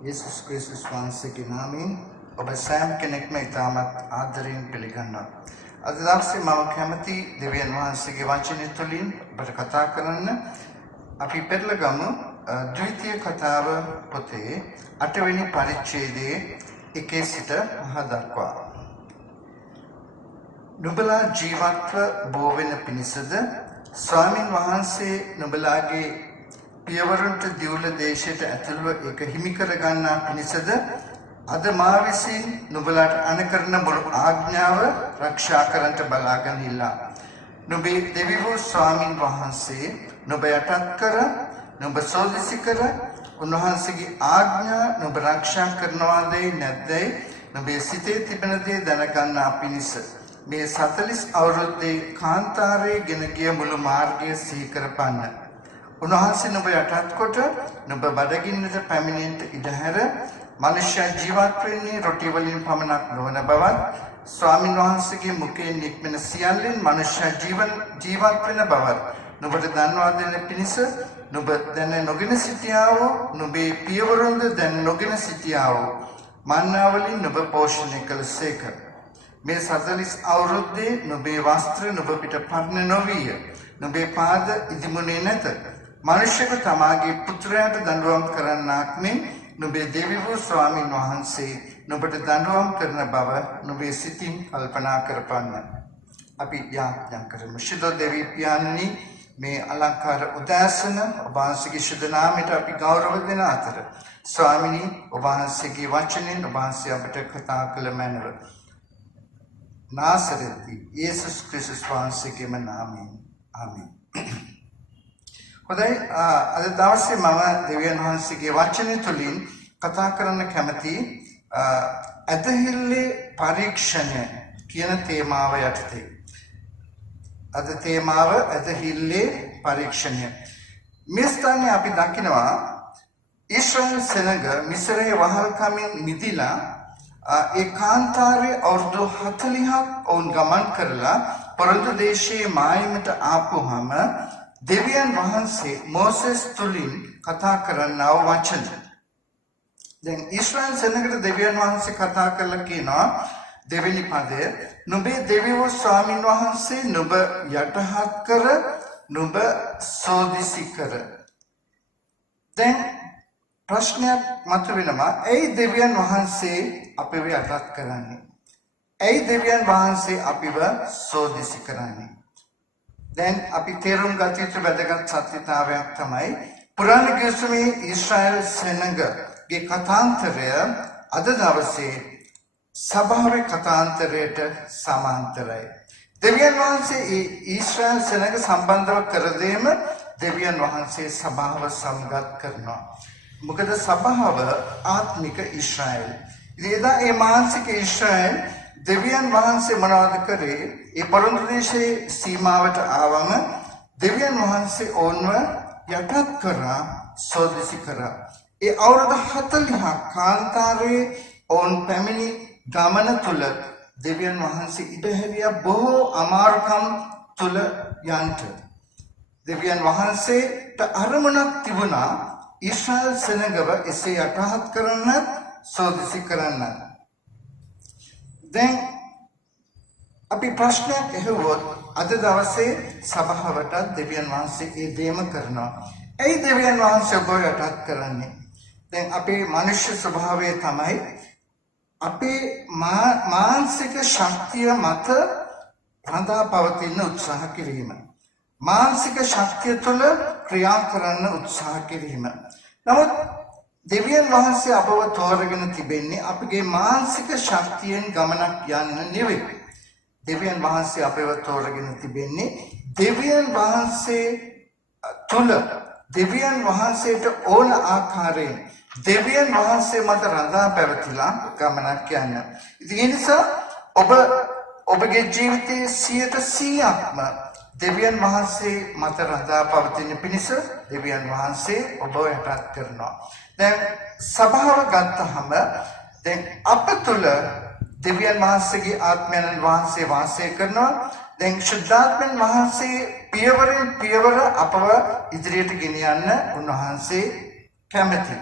යේසුස් ක්‍රිස්තුස් වහන්සේගේ නාමයෙන් ඔබ සෑම කෙනෙක්ම ඉතාමත් ආදරයෙන් පිළිගන්නවා. අද දවසේ මම කැමති දෙවියන් වහන්සේගේ වචනය තුළින් ඔබට කතා කරන්න. අපි පෙරලගමු ද්විතීය කතාව පොතේ 8 වෙනි පරිච්ඡේදයේ 1 සිට 5 දක්වා. නුඹලා ජීවත්ව බෝ වෙන පිණිසද ස්වාමින් වහන්සේ නුඹලාගේ පියවරුන්ට දිවුල දේශයට ඇතුළුව ඒක හිමි කර ගන්නා පිණිසද අද මා විසින් නුඹලාට අනුකරන මුළු ආඥාව ආරක්ෂා කරන්නට බලාගෙන ඉල්ලා. නුඹේ දෙවිවෝ ස්වාමින් වහන්සේ නුඹ යටත් කර නුඹ සෝදිසි කර උන්වහන්සේගේ ආඥා නුඹ ආරක්ෂා කරනවාදයි නැත්දයි නුඹේ සිතේ තිබෙන දේ දැනගන්නා පිණිස මේ 40 අවුරුද්දේ කාන්තාරයේ ගෙන ගිය මුළු මාර්ගය සිහි කරපන්න. උන්වහන්සේ නුඹ යටත් කොට නුඹ බඩගින්නට පැමිණෙන්නට ඉඩ හැර මනුෂ්‍ය ජීවත් වෙන්නේ රොටි වලින් පමණක් නොවන බවත් ස්වාමින් වහන්සේගේ මුඛයෙන් නික්මෙන සියල්ලෙන් මනුෂ්‍ය ජීවත් වෙන බවත් නුඹට දන්වා දෙන පිණිස නුඹ දැන නොගෙන සිටියා වූ නුඹේ පියවරුන්ද දැන නොගෙන සිටියා වූ මන්නාවලින් නුඹ පෝෂණය කළසේක. මේ 40 අවුරුද්දේ නුඹේ වස්ත්‍ර නුඹ පිට පරණ නොවිය. නුඹේ පාද ඉදිමුනේ නැත. මනුෂ්‍යක තමාගේ පුත්‍රයාට දඬුවම් කරන්නාක් මෙන් නුඹේ දෙවිවෝ ස්වාමින් වහන්සේ නුඹට දඬුවම් කරන බව නුඹේ සිතින් කල්පනා කරපන්න. අපි යාඥා කරමු. ශුද්ධ දෙවි පියාණනි, මේ අලංකාර උදාසන ඔබ වහන්සේගේ ශුද්ධ නාමයට අපි ගෞරව දෙන අතර ස්වාමිනී ඔබ වහන්සේගේ වචනෙන් ඔබ වහන්සේ අපට කතා කළ මැනව නාසරෙති යේසුස් ක්‍රිස්තුස් වහන්සේගේම නාමයෙන් ආමේන්. හොඳයි, අද දවසේ මම දෙවියන් වහන්සේගේ වචනය තුළින් කතා කරන්න කැමති ඇදහිල්ලේ පරීක්ෂණය කියන තේමාව යටතේ. අද තේමාව ඇදහිල්ලේ පරීක්ෂණය. මේ ස්ථානයේ අපි දකිනවා ඊශ්‍රායල් සෙනඟ මිස්රයේ වහල්කමින් මිදිලා ඒ කාන්තාරයේ අවුරුදු 40ක් වුන් ගමන් කරලා පොරොන්දු දේශයේ මායිමට ආපුවම දෙවියන් වහන්සේ මෝසෙස් තුලින් කතා කරනා වචන. දැන් ඊශ්‍රායල් සෙනඟට දෙවියන් වහන්සේ කතා කරලා කියනවා දෙවෙනි පදය, නුඹේ දෙවිවෝ ස්වාමින් වහන්සේ නුඹ යටහත් කර නුඹ සෝදිසි කර. දැන් ප්‍රශ්නයක් මතුවෙනවා, ඇයි දෙවියන් වහන්සේ අපිව යටත් කරන්නේ? ඇයි දෙවියන් වහන්සේ අපිව සෝදිසි කරන්නේ? දැන් අපි තේරුම් ගත යුතු වැදගත් සත්‍යතාවයක් තමයි පුරාණ ගිවිසුමේ ඊශ්‍රායල් සෙනඟගේ කතාන්තරය අද දවසේ සභාවේ කතාන්තරයට සමාන්තරයි. දෙවියන් වහන්සේ ඊශ්‍රායල් සෙනඟ සම්බන්ධව කර දෙම දෙවියන් වහන්සේ සභාව සමගත් කරනවා. මොකද සභාව ආත්මික ඊශ්‍රායල්. එදා ඒ මානසික ඊශ්‍රායල් දෙවියන් වහන්සේ මොනවද කරේ? ඒ පොරොන්දු දේශයේ සීමාවට ආවම දෙවියන් වහන්සේ ඕන්ව යටත් කරා, සෝදිසි කරා. ඒ අවුරුදු 40ක් කාන්තාරයේ ඕන් පැමිණි ගමන තුල දෙවියන් වහන්සේ ඉඩ හැරියා බොහෝ අමාරුකම් තුල යන්ට. දෙවියන් වහන්සේට අරමුණක් තිබුණා ඊශ්‍රායල් සෙනඟව එසේ යටහත් කරන්න, සෝදිසි කරන්න. දැන් අපි ප්‍රශ්නයක් ඇහුවොත් අද දවසේ සභාවට දෙවියන් වහන්සේ ඒ දේම කරනවා. ඇයි දෙවියන් වහන්සේ ඔබ යටත් කරන්නේ? දැන් අපේ මනුෂ්‍ය ස්වභාවය තමයි අපේ මානසික ශක්තිය මත රඳා පවතින උත්සාහ කිරීම. මානසික ශක්තිය තුළ ක්‍රියා කරන්න උත්සාහ කිරීම. නමුත් දෙවියන් වහන්සේ අපව තෝරගෙන තිබෙන්නේ අපගේ මානසික ශක්තියෙන් ගමනක් යන්න නෙවෙයි. දෙවියන් වහන්සේ අපව තෝරගෙන තිබෙන්නේ දෙවියන් වහන්සේ තුළ දෙවියන් වහන්සේට ඕන ආකාරයෙන් දෙවියන් වහන්සේ මත රඳා පැවතිලා ගමනක් යන්න. ඉතින් ඒ නිසා ඔබගේ ජීවිතයේ 100%ක්ම දෙවියන් වහන්සේ මත රඳා පවතින පිණිස දෙවියන් වහන්සේ ඔබ යටත් කරනවා. දැන් සභාව ගත්තහම දැන් අප තුළ දෙවියන් වහන්සේගේ ආත්මයන් වහන්සේ වාසය කරනවා. දැන් ශුද්ධාත්මයන් වහන්සේ පියවරෙන් පියවර අපව ඉදිරියට ගෙන යන්න උන්වහන්සේ කැමැති.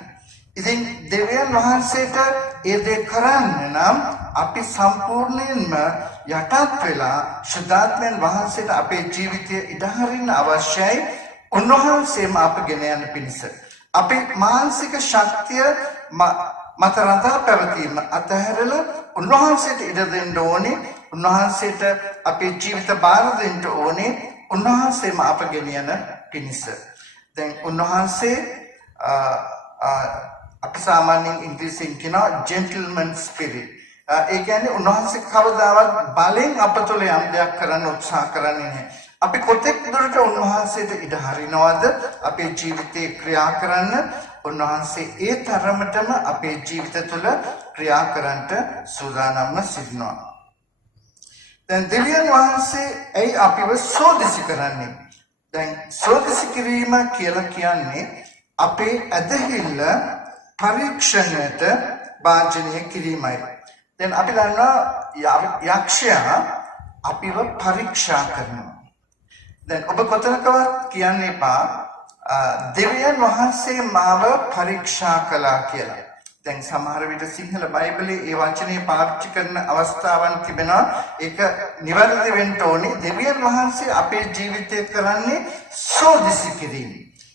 ඉතින් දෙවියන් වහන්සේට ඒ දේ කරන්න නම් අපි සම්පූර්ණයෙන්ම යටත් වෙලා ශුද්ධාත්මයන් වහන්සේට අපේ ජීවිතය ඉඩහරින්න අවශ්‍යයි. උන්වහන්සේම අප ගෙන යන පිණිස අපේ මානසික ශක්තිය මත රඳා පැවතීම අතහැරලා උන්වහන්සේට ඉඩ දෙන්න ඕනේ. උන්වහන්සේට අපේ ජීවිත බාර දෙන්න ඕනේ. උන්වහන්සේම අප ගෙන යන පිණිස. දැන් උන්වහන්සේ අපි සාමාන්‍යයෙන් ඉංග්‍රීසියෙන් කියනවා gentleman spirit. ඒ කියන්නේ උන්වහන්සේ කවදාවත් බලෙන් අප තුළ යම් දෙයක් කරන්න උත්සාහ කරන්නේ නැහැ. අපි කොතෙක් දුරට උන්වහන්සේට ඉඩ හරිනවද අපේ ජීවිතේ ක්‍රියා කරන්න? උන්වහන්සේ ඒ තරමටම අපේ ජීවිත තුළ ක්‍රියා කරන්නට සූදානම්ව සිටිනවා. දැන් දෙවියන් වහන්සේ ඇයි අපිව සෝදිසි කරන්නේ? දැන් සෝදිසි කිරීම කියලා කියන්නේ අපේ ඇදහිල්ල පරීක්ෂණයට භාජනය කිරීමයි. දැන් අපි දන්නවා යක්ෂයා අපිව පරීක්ෂා කරනවා. දැන් ඔබ කොතනකවත් කියන්න එපා දෙවියන් වහන්සේ මාව පරීක්ෂා කළා කියලා. දැන් සමහර විට සිංහල බයිබලයේ ඒ වචනේ පාවිච්චි කරන අවස්ථාවන් තිබෙනවා. ඒක නිවැරදි වෙන්න ඕනේ. දෙවියන් වහන්සේ අපේ ජීවිතය කරන්නේ සෝදිසි කිරීම.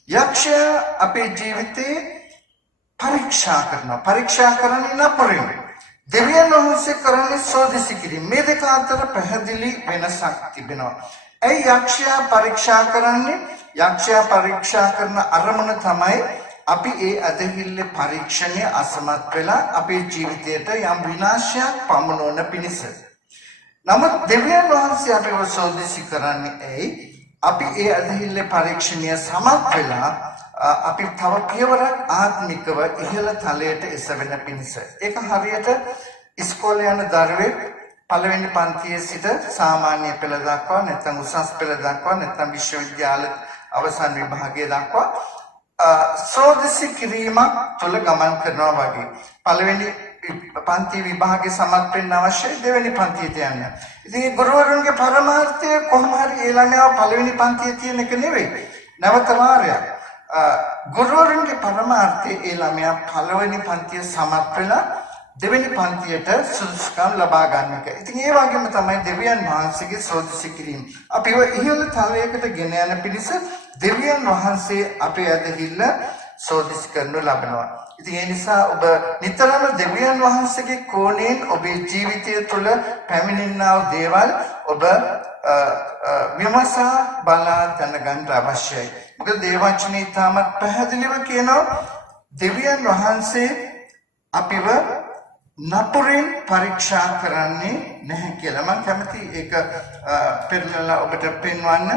යක්ෂයා අපේ ජීවිතේ පරීක්ෂා කරනවා. පරීක්ෂා කරන්නේ නපුරින්. දෙවියන් වහන්සේ කරන්නේ සෝදිසි කිරීම. මේ දෙක අතර පැහැදිලි වෙනසක් තිබෙනවා. ඇයි යක්ෂයා පරීක්ෂා කරන්නේ? යක්ෂයා පරීක්ෂා කරන අරමුණ තමයි අපි ඒ අදහිල්ලේ පරීක්ෂණය අසමත් වෙලා අපේ ජීවිතයට යම් විනාශයක් පමුණවන පිණිස. නමුත් දෙවියන් වහන්සේ අපිව සෝදිසි කරන්නේ ඇයි? අපි ඒ අදහිල්ලේ පරීක්ෂණය සමත් වෙලා අපි තව පියවරක් ආත්මිකව ඉහළ තලයට එසවෙන පිණිස. ඒක හරියට ඉස්කෝලේ යන දරුවෙක් පළවෙනි පන්තියේ සිට සාමාන්‍ය පෙළ දක්වා නැත්නම් උසස් පෙළ දක්වා නැත්නම් විශ්වවිද්‍යාල අවසන් විභාගය දක්වා සෝදිසි කිරීමක් තුළ ගමන් කරනවා වගේ. පළවෙනි පන්ති විභාගය සමත් වෙන්න අවශ්‍යයි දෙවෙනි පන්තියට යන්න. ඉතින් ගුරුවරුන්ගේ පරමාර්ථය කොහොම හරි ඒ ළමයාව පළවෙනි පන්තියේ තියෙන එක නෙවෙයි. නැවත වාරයක් ගුරුවරුන්ගේ පරමාර්ථය ඒ ළමයා පළවෙනි පන්තිය සමත් වෙලා දෙවෙනි පන්තියට සුදුසුකම් ලබා ගන්න එක. ඉතින් ඒ වගේම තමයි දෙවියන් වහන්සේගේ සෝදිසි කිරීම. අපිව ඉහළ තලයකට ගෙන යන පිණිස දෙවියන් වහන්සේ අපේ ඇදහිල්ල සෝදිසි කරනු ලබනවා. ඉතින් ඒ නිසා ඔබ නිතරම දෙවියන් වහන්සේගේ කෝණයෙන් ඔබේ ජීවිතය තුළ පැමිණෙනා වූ දේවල් ඔබ විමසා බලා දැනගන්න අවශ්‍යයි. මොකද දේවචනේ තාමත් පැහැදිලිව කියනවා දෙවියන් වහන්සේ අපිව නපුරින් පරීක්ෂා කරන්නේ නැහැ කියලා. මම කැමති ඒක පෙරලලා ඔබට පෙන්වන්න.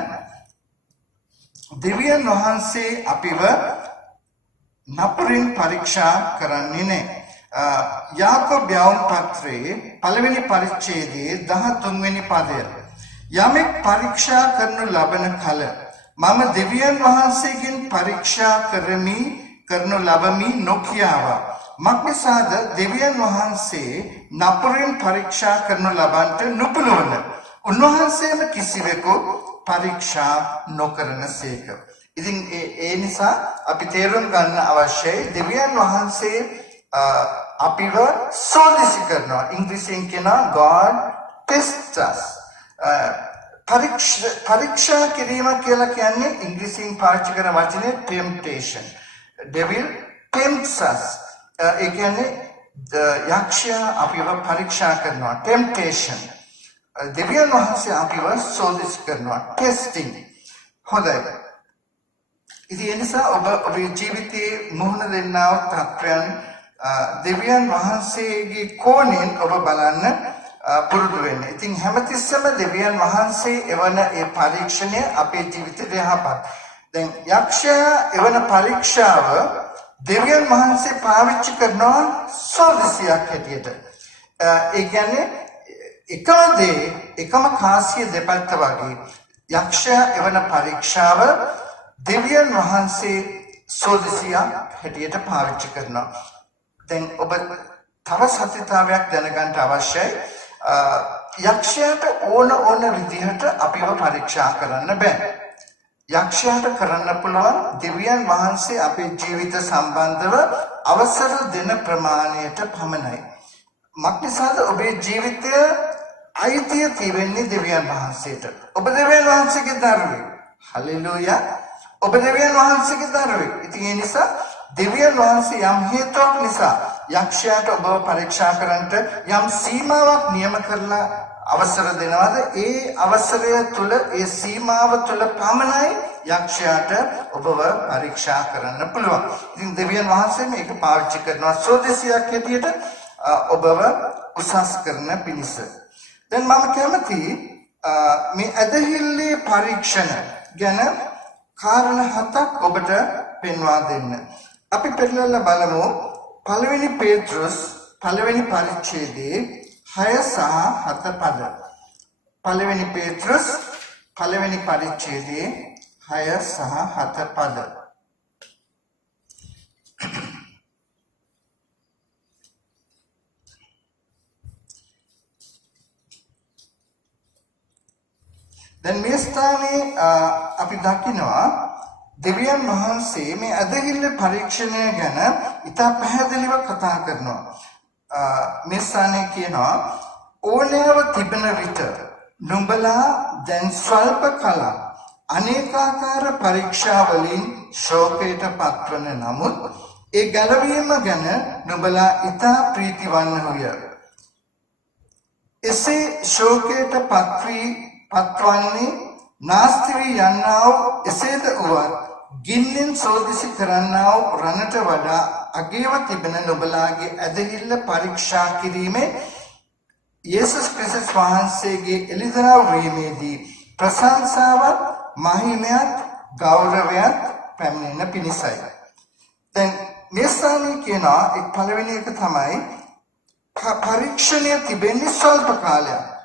දෙවියන් වහන්සේ අපිව නපුරින් පරීක්ෂා කරන්නේ නැහැ. යාකෝබ් යවුන් පත්‍රයේ පළවෙනි පරිච්ඡේදයේ 13 වෙනි පදය. යමෙක් පරීක්ෂා කරනු ලබන කල මම දෙවියන් වහන්සේගෙන් පරීක්ෂා කරනු ලබමි නොකියාවා. මක්නිසාද දෙවියන් වහන්සේ නපුරින් පරීක්ෂා කරනු ලබන්නට නොපුළවන. උන්වහන්සේම කිසිවෙකු පරීක්ෂා නොකරන සේක. ඉතින් ඒ නිසා අපි තේරුම් ගන්න අවශ්‍යයි දෙවියන් වහන්සේ අපිව සෝදිසි කරනවා. ඉංග්‍රීසියෙන් කියනවා God tests us. පරීක්ෂා කිරීම කියලා කියන්නේ ඉංග්‍රීසියෙන් පාවිච්චි කරන වචනේ temptation. Devil tempts us. ඒ කියන්නේ යක්ෂයා අපිව පරීක්ෂා කරනවා. temptation. දෙවියන් වහන්සේ අපිව සෝදිසි කරනවා. testing. හොඳයි. ඉතින් ඒ නිසා ඔබේ ජීවිතයේ මුහුණ දෙන්නා වූ තත්ත්වයන් දෙවියන් වහන්සේගේ කෝණයෙන් ඔබ බලන්න පුරුදු වෙන්න. ඉතින් හැමතිස්සෙම දෙවියන් වහන්සේ එවන ඒ පරීක්ෂණය අපේ ජීවිතයට යහපත්. දැන් යක්ෂයා එවන පරීක්ෂාව දෙවියන් වහන්සේ පාවිච්චි කරනවා සෝදිසියක් හැටියට. ඒ කියන්නේ එකම කාසිය දෙපැත්ත වගේ යක්ෂයා එවන පරීක්ෂාව දෙවියන් වහන්සේ සෝදිසියක් හැටියට පාවිච්චි කරනවා. දැන් ඔබ තව සත්‍යතාවයක් දැනගන්න අවශ්‍යයි. යක්ෂයාට ඕන විදිහට අපිව පරීක්ෂා කරන්න බෑ. යක්ෂයාට කරන්න පුළුවන් දෙවියන් වහන්සේ අපේ ජීවිත සම්බන්ධව අවසර දෙන ප්‍රමාණයට පමණයි. මක්නිසාද ඔබේ ජීවිතය අයිතිය තියෙන්නේ දෙවියන් වහන්සේට. ඔබ දෙවියන් වහන්සේගේ දරුවෙක්. හලෙලූයා. ඔබ දෙවියන් වහන්සේගේ දරුවෙක්. ඉතින් ඒ නිසා දෙවියන් වහන්සේ යම් හේතුවක් නිසා යක්ෂයාට ඔබව පරීක්ෂා කරන්නට යම් සීමාවක් නියම කරලා අවසර දෙනවාද? ඒ අවසරය තුල ඒ සීමාව තුල පමණයි යක්ෂයාට ඔබව පරීක්ෂා කරන්න පුළුවන්. ඉතින් දෙවියන් වහන්සේ මේක පාවිච්චි කරනවා සෝදෙසියක් හැටියට ඔබව උසස් කරන පිණිස. දැන් මම කැමති මේ ඇදහිල්ලේ පරීක්ෂණ ගැන කාරණා 7ක් ඔබට පෙන්වා දෙන්න. අපි පෙරලලා බලමු පළවෙනි පේත්‍රස් පළවෙනි පරිච්ඡේදයේ 6 සහ 7 පද. පළවෙනි පේත්‍රස් පළවෙනි පරිච්ඡේදයේ 6 සහ 7 පද. දැන් මේ ස්ථානයේ අපි දකිනවා දෙවියන් වහන්සේ මේ ඇදහිල්ල පරීක්ෂණය ගැන ඉතා පැහැදිලිව කතා කරනවා. මේ ස්ථානයේ කියනවා ඕනෑව තිබෙන විට නුඹලා දැන් ස්වල්ප කලක් අනේකාකාර පරීක්ෂා වලින් ශෝකයට පත්වන නමුත් ඒ ගැලවීම ගැන නුඹලා ඉතා ප්‍රීතිවන්තය. එසේ ශෝකයට පත්වන්නේ නාස්ති වී යන්නා වූ එසේද වුවත් ගින්නෙන් සෝදිසි කරන්නා වූ රණට වඩා අගේව තිබෙන නුඹලාගේ ඇදහිල්ල පරීක්ෂා කිරීමේ යේසුස් ක්‍රිස්තුස් වහන්සේගේ එළිදරව් වීමේදී ප්‍රශංසාවත් මහිමයත් ගෞරවයත් පැමිණෙන පිණිසයි. දැන් මේ ස්ථානයේ කියනවා එක් පළවෙනි එක තමයි පරීක්ෂණය තිබෙන්නේ ස්වල්ප කාලයක්.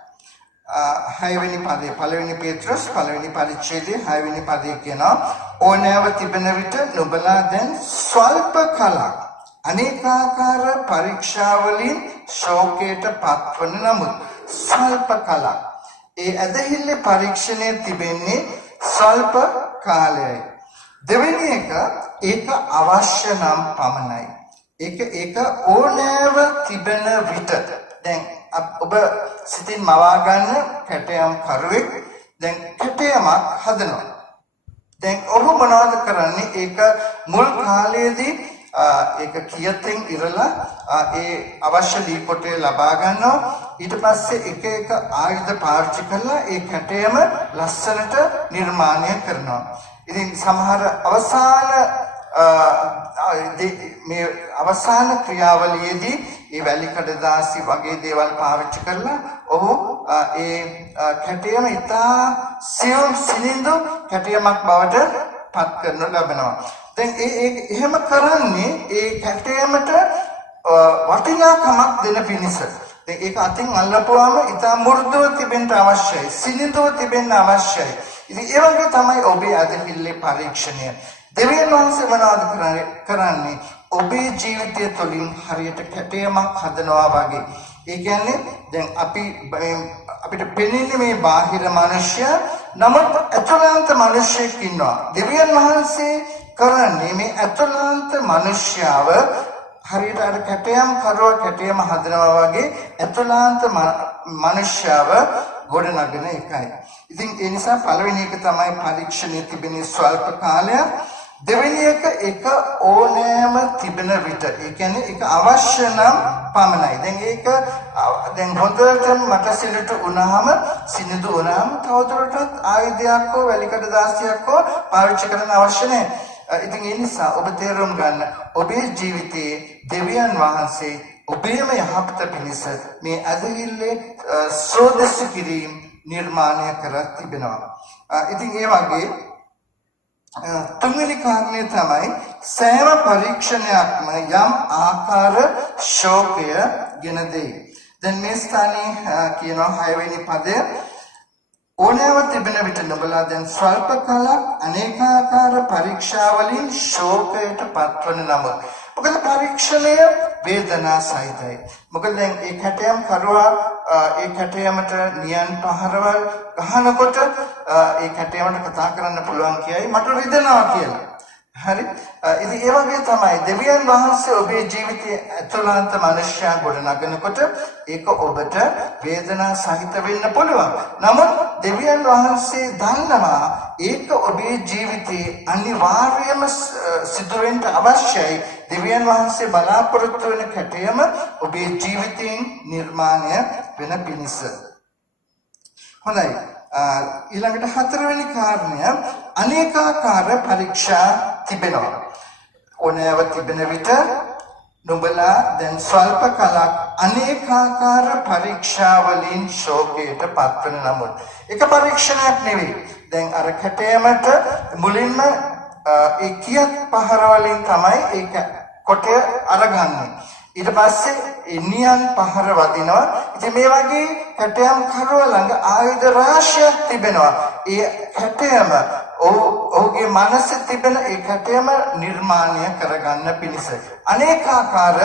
6 වෙනි පදේ පළවෙනි පේත්‍රස් පළවෙනි පරිච්ඡේදයේ 6 වෙනි පදේ කියනවා ඕනෑව තිබෙන විට නුඹලා දැන් ස්වල්ප කලක් අනේකාකාර පරීක්ෂා වලින් ශෝකයට පත්වන නමුත් ස්වල්ප කලක් ඒ ඇදහිල්ලේ පරීක්ෂණය තිබෙන්නේ ස්වල්ප කාලයයි. දෙවෙනි එක ඒක අවශ්‍ය නම් පමණයි. ඒක ඕනෑව තිබෙන විට දැන් ඔබ සිතින් මවා ගන්න කැටයම් කරුවෙක් දැන් කැටයමක් හදනවා. දැන් ඔහු මොනවද කරන්නේ? ඒක මුල් කාලයේදී ඒක කියතෙන් ඉරලා ඒ අවශ්‍ය දී කොටේ ලබා ගන්නවා. ඊට පස්සේ එක එක ආයුධ පාවිච්චි කරලා ඒ කැටයම ලස්සනට නිර්මාණය කරනවා. ඉතින් සමහර මේ අවසාන ක්‍රියාවලියේදී ඒ වැලි කඩදාසි වගේ දේවල් පාවිච්චි කරලා ඔහු ඒ කැටයම ඉතා සියුම් සිනිඳු කැටයමක් බවට පත් කරනු ලබනවා. දැන් එහෙම කරන්නේ ඒ කැටයමට වටිනාකමක් දෙන පිණිස. දැන් ඒක අතින් අල්ලපුවාම ඉතා මෘදුව තිබෙන්න අවශ්‍යයි. සිනිඳුව තිබෙන්න අවශ්‍යයි. ඉතින් ඒ වගේ තමයි ඔබේ ඇදහිල්ලේ පරීක්ෂණය. දෙවියන් වහන්සේ මොනවද කරන්නේ? ඔබේ ජීවිතය තුළින් හරියට කැටයමක් හදනවා වගේ. ඒ කියන්නේ දැන් අපිට පෙනෙන්නේ මේ බාහිර මනුෂ්‍යයා, නමුත් අතුලාන්ත මනුෂ්‍යෙක් ඉන්නවා. දෙවියන් වහන්සේ කරන්නේ මේ අතුලාන්ත මනුෂ්‍යව හරියට අර කැටයම් කැටයම හදනවා වගේ අතුලාන්ත මනුෂ්‍යව ගොඩනගන එකයි. ඉතින් ඒ නිසා පළවෙනි එක තමයි පරීක්ෂණයේ තිබෙන ස්වල්ප කාලයක්. දෙවෙනි එක ඕනෑම තිබෙන විට ඒ කියන්නේ ඒක අවශ්‍ය නම් පමණයි. දැන් හොඳට මට සිනිඳු වුණාම තවදුරටත් ආයුධයක් හෝ වැලිකඩ දාසියක් හෝ පාවිච්චි කරන්න අවශ්‍ය නැහැ. ඉතින් ඒ නිසා ඔබ තේරුම් ගන්න ඔබේ ජීවිතයේ දෙවියන් වහන්සේ ඔබේම යහපත පිණිස මේ ඇදහිල්ලේ සෝදෙසි කිරීම නිර්මාණය කර තිබෙනවා. ඉතින් ඒ වගේ තුන්වෙනි කාරණය තමයි සෑම පරීක්ෂණයක්ම යම් ආකාර ශෝකය ගෙන දෙයි. දැන් මේ ස්ථානයේ කියනවා 6 වෙනි පදය ඕනෑව තිබෙන විට නුඹලා දැන් ස්වල්ප කලක් අනේකාකාර පරීක්ෂා වලින් ශෝකයට පත්වන නමුත් මොකද පරීක්ෂණය වේදනා සහිතයි. මොකද දැන් ඒ කැටයම් කරුවා ඒ කැටයමට නියන් පහරවල් ගහනකොට ඒ කැටයමට කතා කරන්න පුළුවන් කියයි මට රිදෙනවා කියලා. හරි. ඉතින් ඒ වගේ තමයි දෙවියන් වහන්සේ ඔබේ ජීවිතයේ ඇතුළත මනුෂ්‍යයා ගොඩනගනකොට ඒක ඔබට වේදනා සහිත වෙන්න පුළුවන්. නමුත් දෙවියන් වහන්සේ දන්නවා ඒක ඔබේ ජීවිතයේ අනිවාර්යයෙන්ම සිදු වෙන්න අවශ්‍යයි. දෙවියන් වහන්සේ බලාපොරොත්තු වෙන කැටයම ඔබේ ජීවිතයෙන් නිර්මාණය වෙන පිණිස. හොඳයි. ඊළඟට හතරවෙනි කාරණය අනේකාකාර පරීක්ෂා තිබෙනවා. ඕනෑව තිබෙන විට නුඹලා දැන් ස්වල්ප කලක් අනේකාකාර පරීක්ෂා වලින් ශෝකයට පත්වන නමුත් එක පරීක්ෂණයක් නෙවෙයි. දැන් අර කැටයමට මුලින්ම ඒ කියත් පහර වලින් තමයි ඒක කොටය අරගන්නේ. ඊට පස්සේ නියන් පහර වදිනවා. ඉතින් මේ වගේ කැටයම් කරුව ළඟ ආයුධ රාශියක් තිබෙනවා. ඒ කැටයම ඔහුගේ මනසේ තිබෙන ඒ කැටයම නිර්මාණය කරගන්න පිණිස අනේකාකාර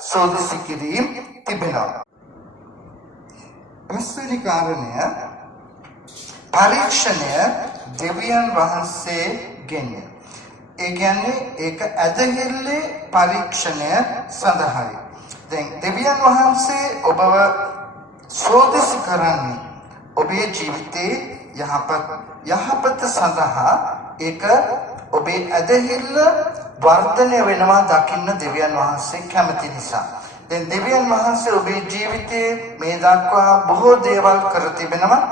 සෝදිසි කිරීම තිබෙනවා. පස්වෙනි කාරණය පරීක්ෂණය දෙවියන් වහන්සේගෙන්. ඒ කියන්නේ ඒක ඇදහිල්ලේ පරීක්ෂණය සඳහායි. දැන් දෙවියන් වහන්සේ ඔබව සෝදිසි කරන්නේ ඔබේ ජීවිතේ යහපත සඳහා ඒක ඔබේ ඇදහිල්ල වර්ධනය වෙනවා දකින්න දෙවියන් වහන්සේ කැමති නිසා. දැන් දෙවියන් වහන්සේ ඔබේ ජීවිතේ මේ දක්වා බොහෝ දේවල් කර තිබෙනවා.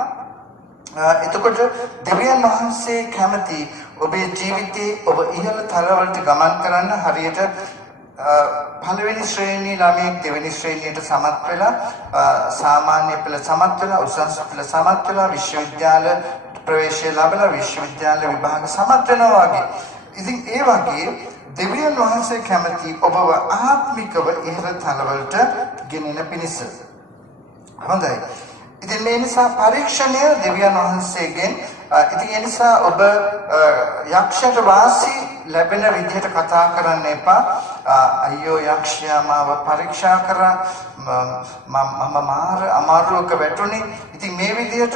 එතකොට දෙවියන් වහන්සේ කැමති ඔබේ ජීවිතේ ඔබ ඉහළ තලවලට ගමන් කරන්න හරියට පළවෙනි ශ්‍රේණිය ළමයෙක් දෙවෙනි ශ්‍රේණියට සමත් වෙලා සාමාන්‍ය පෙළ සමත් වෙලා උසස් පෙළ සමත් වෙලා විශ්වවිද්‍යාල ප්‍රවේශය ලැබලා විශ්වවිද්‍යාල විභාග සමත් වෙනවා වගේ. ඉතින් ඒ වගේ දෙවියන් වහන්සේ කැමති ඔබව ආත්මිකව ඉහළ තලවලට ගෙනෙන පිණිස. හොඳයි. ඉතින් මේ නිසා පරීක්ෂණය දෙවියන් වහන්සේගෙන් ඉතින් ඒ නිසා ඔබ යක්ෂයට වාසි ලැබෙන විදිහට කතා කරන්න එපා. අයියෝ යක්ෂයා මාව පරීක්ෂා කරා මම මාර අමාරුවක වැටුනේ. ඉතින් මේ විදිහට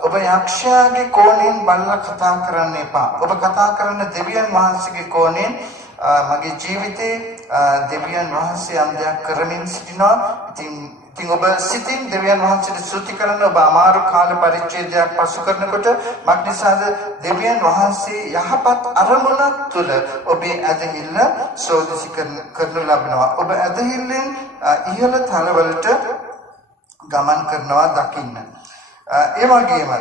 ඔබ යක්ෂයාගේ කෝණයෙන් බලලා කතා කරන්න එපා. ඔබ කතා කරන දෙවියන් වහන්සේගේ කෝණයෙන් මගේ ජීවිතේ දෙවියන් වහන්සේ යම් දෙයක් කරමින් සිටිනවා. ඉතින් ඔබ සිතින් දෙවියන් වහන්සේට ස්තුති කරන ඔබ අමාරු කාල පරිච්ඡේදයක් පසු කරනකොට මක්නිසාද දෙවියන් වහන්සේ යහපත් අරමුණක් තුළ ඔබේ ඇදහිල්ල සෝදිසි කරනු ලබනවා. ඔබ ඇදහිල්ලෙන් ඉහළ තලවලට ගමන් කරනවා දකින්න. ඒ වගේම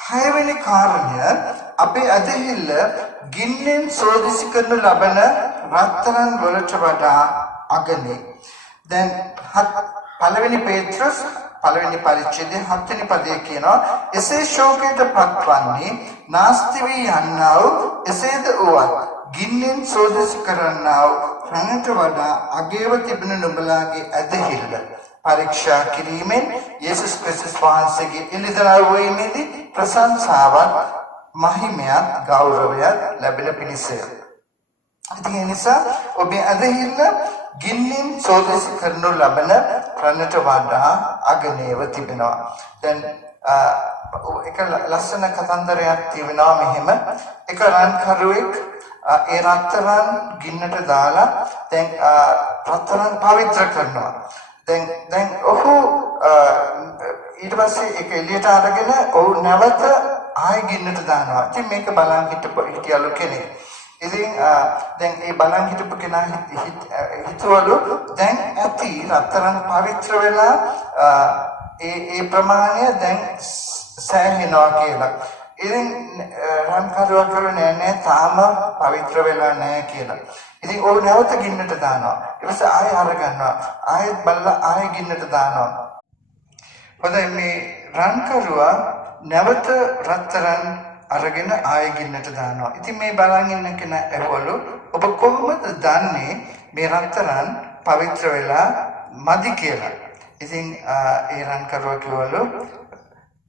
හයවෙනි කාරණය අපේ ඇදහිල්ල ගින්නෙන් සෝදිසි කරනු ලබන රත්තරන් වලට වඩා අගනේ. දැන් පළවෙනි පේත්‍රස් පළවෙනි පරිච්ඡේදයේ 7 වෙනි පදයේ කියනවා එසේ ශෝකයට පත්වන්නේ නාස්ති වී යන්නා වූ එසේද වූවත් ගින්නෙන් සෝදිසි කරන්නා වූ රණට වඩා අගේව තිබෙන නුඹලාගේ ඇදහිල්ල පරීක්ෂා කිරීමෙන් යේසුස් ක්‍රිස්තුස් වහන්සේගේ එළිදරව් වීමේදී ප්‍රශංසාවක් මහිමයක් ගෞරවයක් ලැබෙන පිණිසය. ඉතින් ඒ නිසා ඔබේ ඇදහිල්ල ගින්නෙන් සෝදිසි කරනු ලබන රණට වඩා අගනේව තිබෙනවා. දැන් එක ලස්සන කතන්දරයක් තිබෙනවා මෙහෙම. එක රන්කරුවෙක් ඒ රත්තරන් ගින්නට දාලා දැන් රත්තරන් පවිත්‍ර කරනවා. දැන් ඔහු ඊට පස්සේ ඒක එළියට අරගෙන ඔහු නැවත ආයෙ ගින්නට දානවා. ඉතින් මේක බලන් හිටියලු කෙනෙක්. ඉතින් දැන් ඒ බලන් හිටපු කෙනා හිතවලු දැන් ඇති රත්තරන් පවිත්‍ර වෙලා ඒ ප්‍රමාණය දැන් සෑහෙනවා කියලා. ඉතින් රන්කරුවා කරුවේ නෑ තාම පවිත්‍ර වෙලා නෑ කියලා. ඉතින් ඕක නැවත ගින්නට දානවා. ඊට පස්සේ ආයෙ අරගන්නවා. ආයෙත් බලලා ආයෙ ගින්නට දානවා. හොඳයි මේ රන්කරුවා නැවත රත්තරන් අරගෙන ආයෙ ගින්නට දානවා. ඉතින් මේ බලන් ඉන්න කෙනා ඇහුවලු ඔබ කොහොමද දන්නේ මේ රත්තරන් පවිත්‍ර වෙලා මදි කියලා? ඉතින් ඒ රන්කරුවා කිව්වලු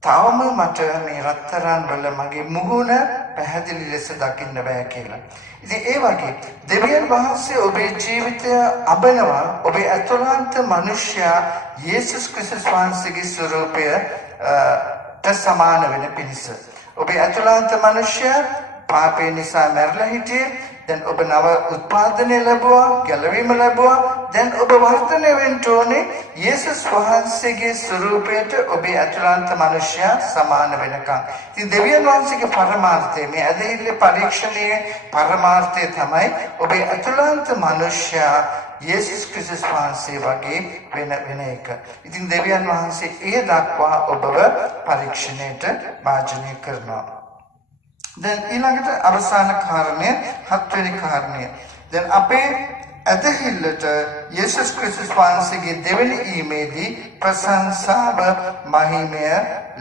තාම මට මේ රත්තරන් වල මගේ මුහුණ පැහැදිලි ලෙස දකින්න බෑ කියලා. ඉතින් ඒ වගේ දෙවියන් වහන්සේ ඔබේ ජීවිතය අබනවා ඔබේ අතුලාන්ත මනුෂ්‍යයා යේසුස් ක්‍රිස්තුස් වහන්සේගේ ස්වරූපයට සමාන වෙන පිණිස. ඔබේ අතුලාන්ත මනුෂ්‍යයා පාපේ නිසා මැරලා හිටියේ. දැන් ඔබ නව උත්පාදනය ලැබුවා, ගැලවීම ලැබුවා. දැන් ඔබ වර්ධනය වෙන්න ඕනේ යේසුස් වහන්සේගේ ස්වරූපයට ඔබේ අතුලාන්ත මනුෂ්‍යයා සමාන වෙනකම්. ඉතින් දෙවියන් වහන්සේගේ පරමාර්ථය මේ ඇදහිල්ලේ පරීක්ෂණයේ පරමාර්ථය තමයි ඔබේ අතුලාන්ත මනුෂ්‍යයා යේසුස් ක්‍රිස්තුස් වහන්සේ වගේ වෙන එක. ඉතින් දෙවියන් වහන්සේ ඒ දක්වා ඔබව පරීක්ෂණයට භාජනය කරනවා. දැන් ඊළඟට අවසාන කාරණය 7 වෙනි කාරණය. දැන් අපේ ඇදහිල්ලට යේසුස් ක්‍රිස්තුස් වහන්සේගේ දෙවෙනි ඊමේදී ප්‍රශංසාව මහිමය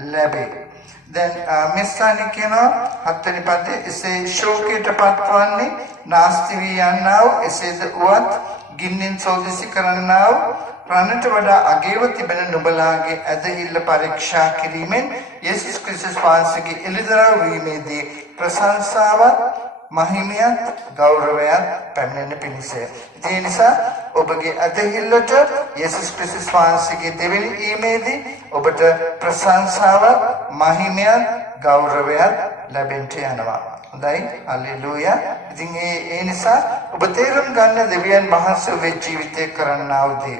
ලැබේ. දැන් මේ ස්ථානයේ කියනවා 7 වෙනි පදයේ එසේ ශෝකයට පත්වන්නේ නාස්ති වී යන්නා වූ එසේද උවත් ගින්නෙන් සෝදිසි කරන්නා වූ රණට වඩා අගේව තිබෙන නුඹලාගේ ඇදහිල්ල පරීක්ෂා කිරීමෙන් යේසුස් ක්‍රිස්තුස් වහන්සේගේ එළිදරව් වීමේදී ප්‍රශංසාවත් මහිමයත් ගෞරවයත් පැමිණෙන පිණිසය. ඒ නිසා ඔබගේ ඇදහිල්ලට යේසුස් ක්‍රිස්තුස් වහන්සේගේ දෙවෙනි ඊමේදී ඔබට ප්‍රශංසාවත් මහිමයත් ගෞරවයත් ලැබෙන්න යනවා. හොඳයි, හල්ලෙලූයා. ඉතින් ඒ නිසා ඔබ තේරුම් ගන්න දෙවියන් වහන්සේ ඔබේ ජීවිතේ කරන්නා වූ දේ.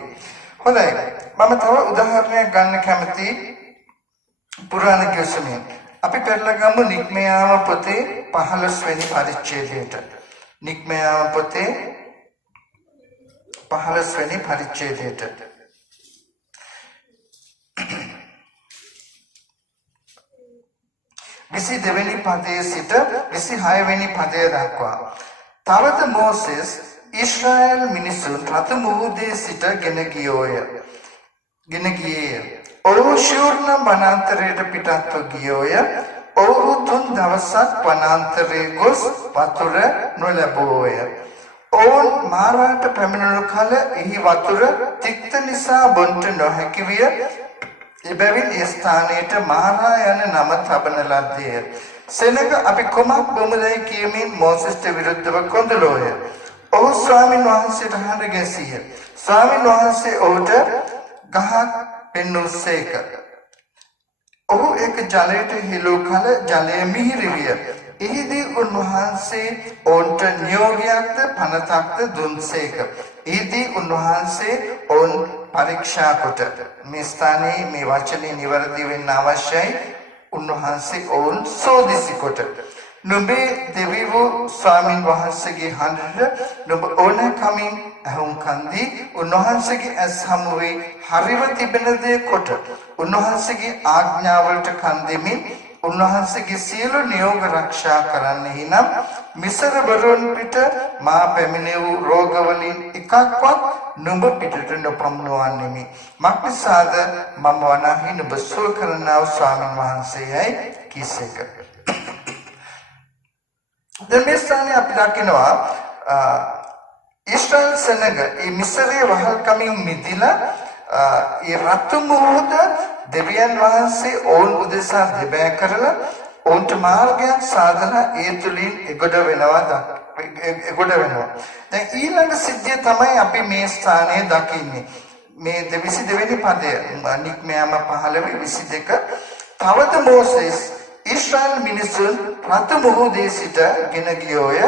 හොඳයි, මම තව උදාහරණයක් ගන්න කැමතියි පුරාණ කියසමින්. අපි පෙරලා ගමු නික්මයාම පොතේ 15 වෙනි පරිච්ඡේදයට. නික්මයාම පොතේ 15 වෙනි පරිච්ඡේදයට. විසි දෙවෙනි පදයේ සිට 26 වෙනි පදය දක්වා. තවද මෝසෙස් ඊශ්‍රායෙල් මිනිසුන් රත මුහුදේ සිට ගෙන ගියේය. ඔවුහු ශූර්ණ වනාන්තරයට පිටත්ව ගියෝය. ඔවුහු 3 දවසක් වනාන්තරයේ ගොස් වතුර නොලැබුවෝය. ඔවුන් මාරාට පැමිණුණු කල එහි වතුර තික්ත නිසා බොන්ට නොහැකි විය. එබැවින් ඒ ස්ථානයට මාරා යන නම තබන ලද්දේය. සෙනඟ අපි කොමක් බොමුදයි කියමින් මෝසෙස්ට විරුද්ධව කොඳුලෝය. ඔහු ස්වාමීන් වහන්සේට හඬ ගැසීය. ස්වාමීන් වහන්සේ ඔහුට ගහක් පෙන්වුසේක. ඔහු ඒක ජලයට හෙළූ කල ජලය මිහිරි විය. එහිදී උන්වහන්සේ ඔවුන්ට නියෝගයක්ද පනතක්ද දුන්සේක. එහිදී උන්වහන්සේ ඔවුන් පරීක්ෂා කොට මේ ස්ථානයේ මේ වචනේ නිවැරදි වෙන්න අවශ්‍යයි. උන්වහන්සේ ඔවුන් සෝදිසි කොට නුඹේ දෙවිවෝ ස්වාමීන් වහන්සේගේ හඬට නුඹ ඕන කමින් අහුම්කන් දී උන්වහන්සේගේ ඇස් හමුවේ හරිව තිබෙන දේ කොට උන්වහන්සේගේ ආඥාවලට කන් දෙමින් උන්වහන්සේගේ සියලු නියෝග ආරක්ෂා කරන්නෙහි නම් මිසර වරුන් පිට මා පැමිණෙ වූ රෝගවලින් එකක්වත් නුඹ පිටට නොපමුණවන්නෙමි. මක්නිසාද මම වනාහි නුඹ සුව කරන්නා වූ ස්වාමීන් වහන්සේයයි කීසේක. දැන් මේ ස්ථානයේ අපි දකිනවා ඊශ්‍රායෙල් සෙනඟ මේ මිසරයේ වහල්කමින් මිදිලා ඒ රතු මුහුද දෙවියන් වහන්සේ ඔවුන් උදෙසා දෙබෑ කරලා ඔවුන්ට මාර්ගයක් සාදලා ඒ තුලින් එගොඩ වෙනවා. දැන් ඊළඟ සිද්ධිය තමයි අපි මේ ස්ථානයේ දකින්නේ. මේ 22 වෙනි පදය නික්මයාම 15:22. තවද මෝසෙස් ඊශ්‍රායෙල් මිනිසුන් රතු මුහුදේ සිට ගෙන ගියෝය.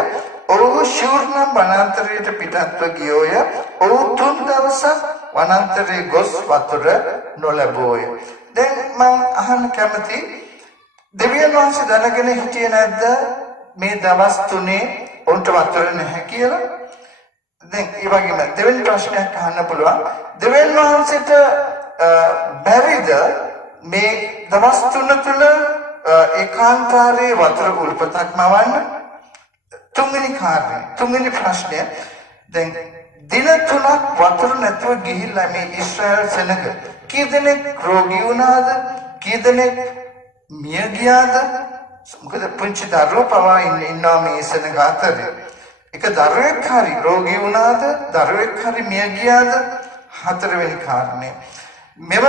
ඔවුහු ශූර්ණ වනාන්තරයට පිටත්ව ගියෝය. ඔවුහු 3 දවසක් වනාන්තරයේ ගොස් වතුර නොලැබුවෝය. දැන් මම අහන්න කැමති දෙවියන් වහන්සේ දැනගෙන හිටියේ නැද්ද මේ දවස් 3 උන්ට වතුර නැහැ කියලා? දැන් ඒ වගේම දෙවෙනි ප්‍රශ්නයක් අහන්න පුළුවන්. දෙවියන් වහන්සේට බැරිද මේ දවස් 3 තුල ඒකාන්තාරයේ වතුර උල්පතක් මවන්න? තුන්වෙනි ප්‍රශ්නය. දැන් දින 3ක් වතුර නැතුව ගිහිල්ලා මේ ඊශ්‍රායෙල් සෙනඟ කී දෙනෙක් රෝගී වුණාද? කී දෙනෙක් මිය ගියාද? මොකද පුංචි දරුවෝ පවා ඉන්නවා මේ සෙනඟ අතරේ. එක දරුවෙක් හරි රෝගී වුණාද? දරුවෙක් හරි මිය ගියාද? 4වෙනි කාරණය. මෙව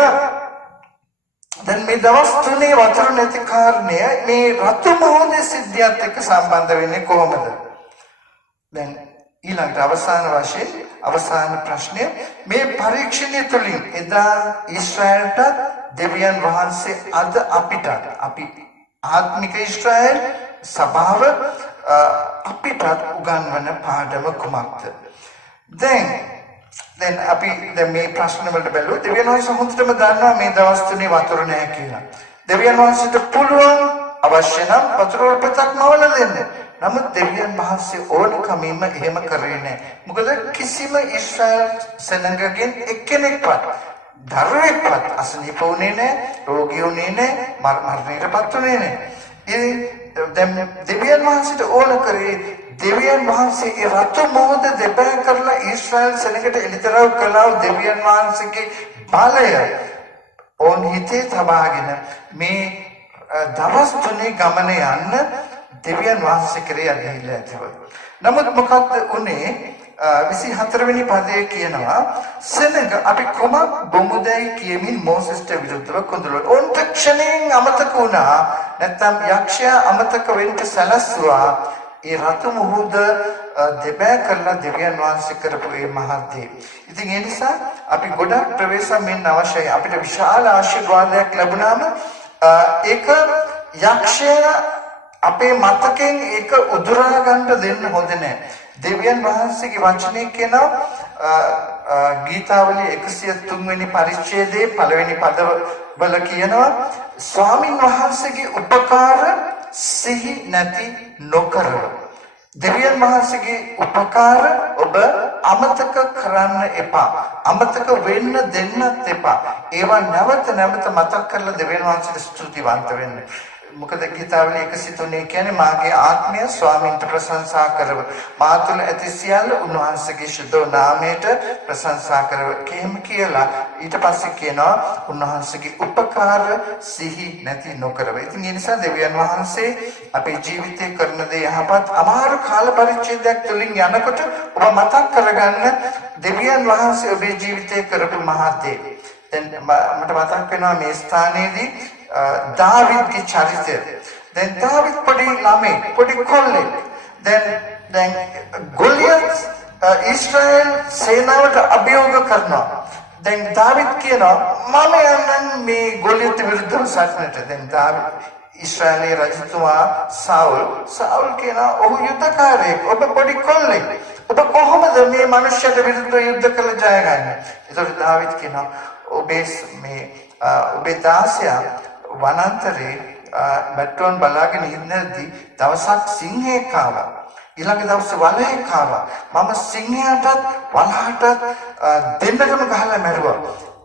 දැන් මේ දවස් තුනේ වතුර නැති කාරණය මේ රතු මොහොතේ සිද්ධියත් එක්ක සම්බන්ධ වෙන්නේ කොහොමද? දැන් ඊළඟට අවසාන වශයෙන් අවසාන ප්‍රශ්නය මේ පරීක්ෂණය තුළින් එදා ඊශ්‍රායලට දෙවියන් වහන්සේ අද අපිට අපි ආත්මික ඊශ්‍රායල් සභාව අපිට උගන්වන පාඩම කුමක්ද? දැන් අපි මේ ප්‍රශ්න වලට බැලුවොත් දෙවියන් වහන්සේ හොඳටම දන්නවා මේ දවස් තුනේ වතුර නැහැ කියලා. දෙවියන් වහන්සේට පුළුවන් අවශ්‍ය නම් වතුර වලටක් මවල දෙන්න. නමුත් දෙවියන් වහන්සේ ඕනකමින්ම එහෙම කරේ නැහැ. මොකද කිසිම ඊශ්‍රායල් සෙනඟගෙන් එක්කෙනෙක්වත් දරුවෙක්වත් අසනීප වුණේ නැහැ, රෝගී වුණේ නැහැ, මරණයටපත් වුණේ නැහැ. දැන් දෙවියන් වහන්සේට ඕන කරේ දෙවියන් වහන්සේ ඒ රතු මොහොත දෙපැය කරලා ඊශ්‍රායල් සෙනඟට එළිතරව් කළා. දෙවියන් වහන්සේගේ බලය ඕන් හිතේ තබාගෙන මේ දවස් තුනේ ගමන යන්න දෙවියන් වහන්සේ කරේ අදහිල්ල ඇතිව. නමුත් මොකක්ද උනේ? 24 වෙනි පදයේ කියනවා සෙනඟ අපි කොමක් බොමුදයි කියමින් මෝසෙස්ට විරුද්ධව කොඳුළුවා. ඔවුන්ට ක්ෂණයෙන් අමතක වුණා. නැත්තම් යක්ෂයා අමතක වෙන්න සැලැස්සුවා. ඒ රතු මුහුද දෙබෑ කරලා දෙවියන් වහන්සේ කරපු ඒ මහත්ය. ඉතින් ඒ නිසා අපි ගොඩක් ප්‍රවේශම් වෙන්න අවශ්‍යයි. අපිට විශාල ආශිර්වාදයක් ලැබුණාම ඒක යක්ෂයා අපේ මතකෙන් ඒක උදුරා ගන්න දෙන්න හොඳ නැහැ. දෙවියන් වහන්සේගේ වචනේ කියනවා ගීතාවලිය 103 වෙනි පරිච්ඡේදයේ පළවෙනි පදවල කියනවා ස්වාමින් වහන්සේගේ උපකාර සිහි නැති නොකරව. දෙවියන් වහන්සේගේ උපකාර ඔබ අමතක කරන්න එපා. අමතක වෙන්න දෙන්නත් එපා. ඒවා නැවත නැවත මතක් කරලා දෙවියන් වහන්සේට ස්තුතිවන්ත වෙන්න. මොකද ගීතාවලිය 103 කියන්නේ මාගේ ආත්මය ස්වාමීන්ට ප්‍රශංසා කරව. මා තුළ ඇති සියල්ල උන්වහන්සේගේ ශුද්ධ නාමයට ප්‍රශංසා කරව. කේම කියලා ඊට පස්සේ කියනවා උන්වහන්සේගේ උපකාර සිහි නැති නොකරව. ඉතින් ඒ නිසා දෙවියන් වහන්සේ අපේ ජීවිතේ කරන දේ යහපත් අමාරු කාල පරිච්ඡේදයක් තුලින් යනකොට ඔබ මතක් කරගන්න දෙවියන් වහන්සේ ඔබේ ජීවිතේ කරපු මහත් දේ. දැන් මට මතක් වෙනවා මේ ස්ථානයේදී දාවිද්ගේ චරිතය. දැන් දාවිද් පොඩි ළමයි, පොඩි කොල්ලෙක්. දැන් ගොලියත් ඊශ්‍රායල් සේනාවට අභියෝග කරනවා. දැන් දාවිද් කියනවා මම යන්නම් මේ ගොලියට විරුද්ධව සටනට. දැන් දාවිද් ඊශ්‍රායලයේ රජතුමා සාවුල් කියනවා ඔහු යුද්ධකාරයෙක්, ඔබ පොඩි කොල්ලෙක්. ඔබ කොහොමද මේ මිනිස්සුන්ට විරුද්ධව යුද්ධ කළ ජයගන්නේ? ඒතකොට දාවිද් කියනවා ඔබේ දාසයා වනාන්තරේ බැට්ටෝන් බලාගෙන ඉන්නදී දවසක් සිංහෙක් ආවා. ඊළඟ දවසේ වලහෙක් ආවා. මම සිංහයාටත් වලහටත් දෙන්නටම ගහලා මැරුවා.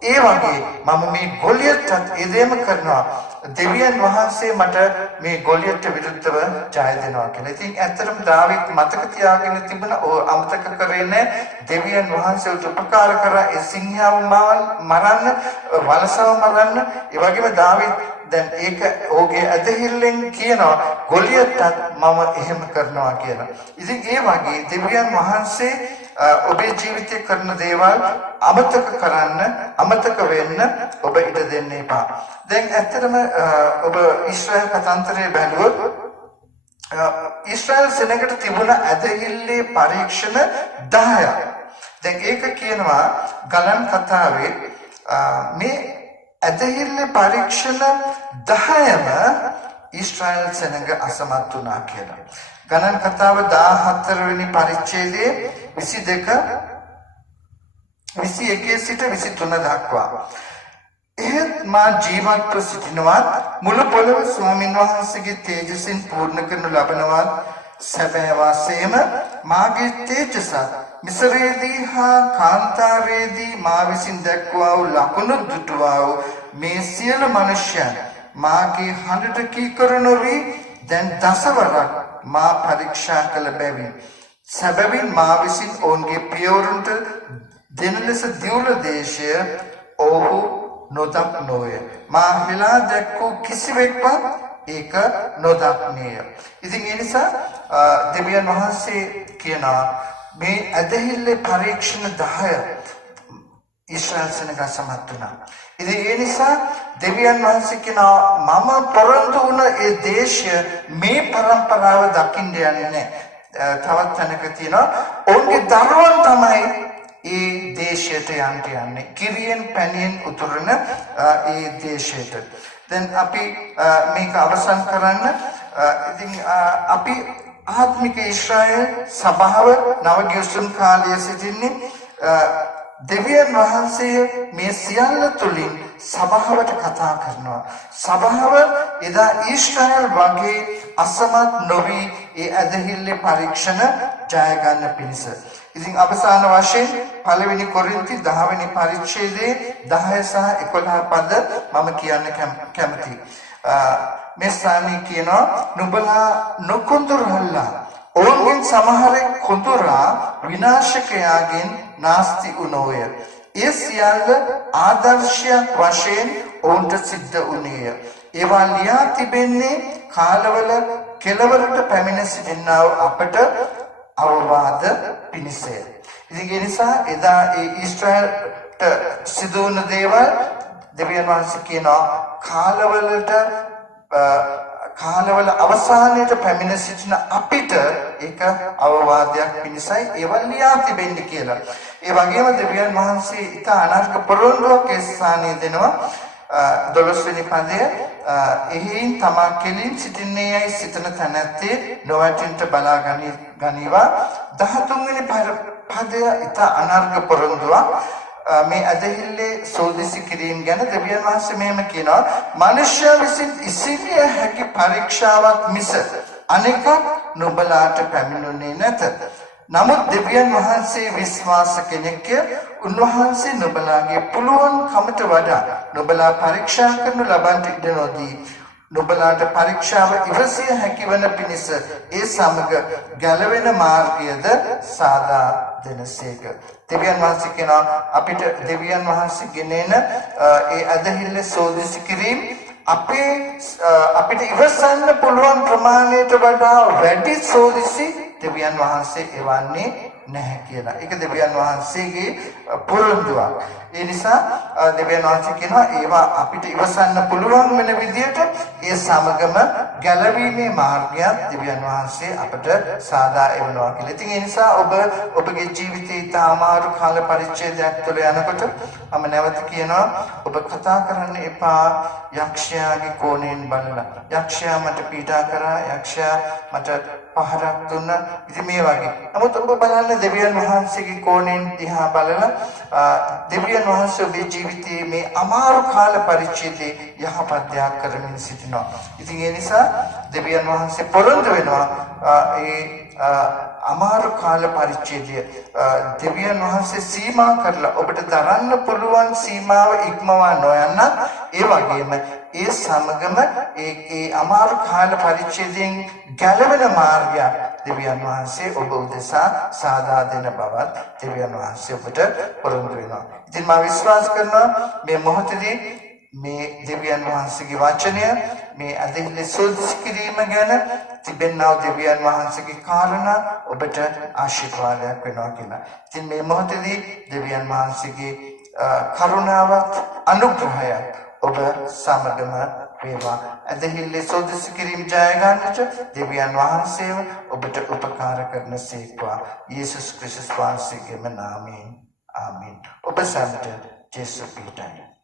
ඒ වගේ මම මේ ගොලියටත් ඒ දෙයම කරනවා. දෙවියන් වහන්සේ මට මේ ගොලියට විරුද්ධව ජය දෙනවා කියලා. ඉතින් ඇත්තටම දාවිද් මතක තියාගෙන තිබුණා අමතක කරේ නැහැ. දෙවියන් වහන්සේට උපකාර කරා ඒ සිංහයව මරන්න, වලසව මරන්න. ඒ වගේම දාවිද් දැන් ඒක ඕගේ ඇදහිල්ලෙන් කියනවා ගොලියටත් මම එහෙම කරනවා කියලා. ඉතින් ඒ වගේ දෙවියන් වහන්සේ ඔබේ ජීවිතේ කරන දේවල් අමතක කරන්න, අමතක වෙන්න ඔබ ඉඩ දෙන්න එපා. දැන් ඇත්තටම ඔබ ඊශ්‍රායල් කතන්දරේ බැලුවොත් ඊශ්‍රායල් සෙනඟට තිබුණ ඇදහිල්ලේ පරීක්ෂණ 10ක්. දැන් ඒක කියනවා ගලන් කතාවේ මේ ඇදහිල්ලේ පරීක්ෂණ 10ම ඊශ්‍රායල් සෙනඟ අසමත් වුණා කියලා. ගණන් කතාව 14 වෙනි පරිච්ඡේදයේ 21 සිට 23 දක්වා. එහෙත් මා ජීවත්ව සිටිනවත් මුළු පොළොව ස්වාමීන් වහන්සේගේ තේජසින් පූර්ණ කරනු ලබනවත් සැබෑ වාසයේම මාගේ තේජසත් මිසරයේදී හා කාන්තාරයේදී මා විසින් දැක්වා වූ ලකුණු දුටුවා වූ මේ සියලු මනුෂ්‍යයන් මාගේ හඬට කීකරු නොවි දැන් දසවරක් මා පරීක්ෂා කළ බැවින් සැබවින් මා විසින් ඔවුන්ගේ පියවරුන්ට දෙන ලෙස දිවුල දේශය ඔහු නොදක්නෝය. මා හෙලා දැක්වූ කිසිවෙක්වත් ඒක නොදක්නේය. ඉතින් ඒ නිසා දෙවියන් වහන්සේ කියනවා මේ ඇදහිල්ලේ පරීක්ෂණ 10 ඊශ්‍රායල් සෙනඟ සමත් වුණා. ඉතින් ඒ නිසා දෙවියන් වහන්සේ කියනවා මම පොරොන්දු වුණ ඒ දේශය මේ પરම්පරාව දකින්න යන්නේ නැහැ. තවත් තැනක තියෙනවා ඔවුන්ගේ දරුවන් තමයි ඒ දේශයට යන්නේ. කිරියෙන් පැණියෙන් උතුරන ඒ දේශයට. දැන් අපි මේක අවසන් කරන්න ඉතින් අපි ආත්මික ඊශ්‍රායල් සභාව නව ගිවිසුම් කාලයේ සිටින්නේ දෙවියන් වහන්සේ මේ සියල්ල තුලින් සභාවට කතා කරනවා. සභාව එදා ඊශ්‍රායල් වගේ අසමත් නොවි ඒ ඇදහිල්ලේ පරීක්ෂණ ජය ගන්න පිණිස. ඉතින් අවසාන වශයෙන් පළවෙනි කොරින්ති 10 වෙනි පරිච්ඡේදයේ 10 සහ 11 පද මම කියන්න කැමතියි. මේ ස්වාමී කියනවා නුඹලා නොකොඳුරහල්ලා ඔවුන්ගෙන් සමහරෙක් කොඳුරා විනාශකයාගෙන් නාස්ති වුණෝය. ඒ සියල්ල ආදර්ශයක් වශයෙන් ඔවුන්ට සිද්ධ වුණේය. ඒවා ලියා තිබෙන්නේ කාලවල කෙලවරට පැමිණ සිටිනා අපට අවවාද පිණිසය. ඉතින් ඒ නිසා එදා ඒ ඊශ්‍රායල්ට සිදු වුණ දේවල් දෙවියන් වහන්සේ කියනවා කාලවල අවසානයේ පැමිණ සිටින අපිට ඒක අවවාදයක් පිණිසයි ඒවා ලියා තිබෙන්නේ කියලා. ඒ වගේම දෙවියන් වහන්සේ ඊට අනර්ග පොරොන්දුවක් ඒ ස්ථානයේ දෙනවා. 12 වෙනි පදය එහින් තමා කෙලින් සිටින්නේ යයි සිතන තැනැත්තේ නොවැටින්ට බලා ගනිවා. 13 වෙනි පදය ඊට අනර්ග පොරොන්දුවක්. මේ අදහිල්ලේ සෝදිසි කිරීම ගැන දෙවියන් වහන්සේ මෙහෙම කියනවා මනුෂ්‍ය විසින් ඉසිරිය හැකි පරීක්ෂාවක් මිස අනෙකක් නුඹලාට පැමිණුනේ නැත. නමුත් දෙවියන් වහන්සේ විශ්වාස කෙනෙක්ය. උන්වහන්සේ නුඹලාගේ පුළුවන් කමට වඩා නුඹලා පරීක්ෂා කරනු ලබන්ට ඉඩ නොදී නුඹලාට පරීක්ෂාව ඉවසිය හැකිවන පිණිස ඒ සමග ගැලවෙන මාර්ගයද සාදා දෙනසේක. දෙවියන් වහන්සේ කියනවා අපිට දෙවියන් වහන්සේ ගෙනෙන ඒ අදහිල්ල සෝදිසි කිරීම අපිට ඉවසන්න පුළුවන් ප්‍රමාණයට වඩා වැඩි සෝදිසි දෙවියන් වහන්සේ එවන්නේ නැහැ කියලා. ඒක දෙවියන් වහන්සේගේ පොරොන්දුවක්. ඒ නිසා දෙවියන් වහන්සේ කියනවා ඒවා අපිට ඉවසන්න පුළුවන් වෙන විදිහට ඒ සමගම ගැලවීමේ මාර්ගයක් දෙවියන් වහන්සේ අපට සාදා එවනවා කියලා. ඉතින් ඒ නිසා ඔබගේ ජීවිතයේ තාමාරු කාල පරිච්ඡේදයක් තුළ යනකොට මම නැවත කියනවා ඔබ කතා කරන්න එපා යක්ෂයාගේ කෝණයෙන් බලලා. යක්ෂයා මට පීඩා කරා, යක්ෂයා මට පහරක් දුන්නා. ඉතින් මේ වගේ. නමුත් ඔබ බලන්න දෙවියන් වහන්සේගේ කෝණයෙන් දිහා බලලා දෙවියන් වහන්සේ ඔබේ ජීවිතයේ මේ අමාරු කාල පරිච්ඡේදයේ යහපත් දෙයක් කරමින් සිටිනවා. ඉතින් ඒ නිසා දෙවියන් වහන්සේ පොරොන්දු වෙනවා ඒ අමාරු කාල පරිච්ඡේදය දෙවියන් වහන්සේ සීමා කරලා ඔබට දරන්න පුළුවන් සීමාව ඉක්මවා නොයන්න ඒ වගේම ඒ සමගම ඒ අමාරු කාල පරිච්ඡේදයෙන් ගැලවෙන මාර්ගය දෙවියන් වහන්සේ ඔබ උදෙසා සාදා දෙන බවත් දෙවියන් වහන්සේ ඔබට පොරොන්දු වෙනවා. ඉතින් මම විශ්වාස කරනවා මේ මොහොතේදී මේ දෙවියන් වහන්සේගේ වචනය මේ අදහිල්ල සෝදිසි කිරීම ගැන තිබෙනා දෙවියන් වහන්සේගේ කාරණා ඔබට ආශිර්වාදයක් වෙනවා කියලා. ඉතින් මේ මොහොතේදී දෙවියන් වහන්සේගේ කරුණාවත් අනුග්‍රහයත් ඔබ සමගම වේවා. අදහිල්ල සෝදිසි කිරීම ජය ගන්නට දෙවියන් වහන්සේව ඔබට උපකාර කරන සේක්වා. යේසුස් ක්‍රිස්තුස් වහන්සේගේම නාමයෙන් ආමීන්. ඔබ සැමට ජේසු පිටයි.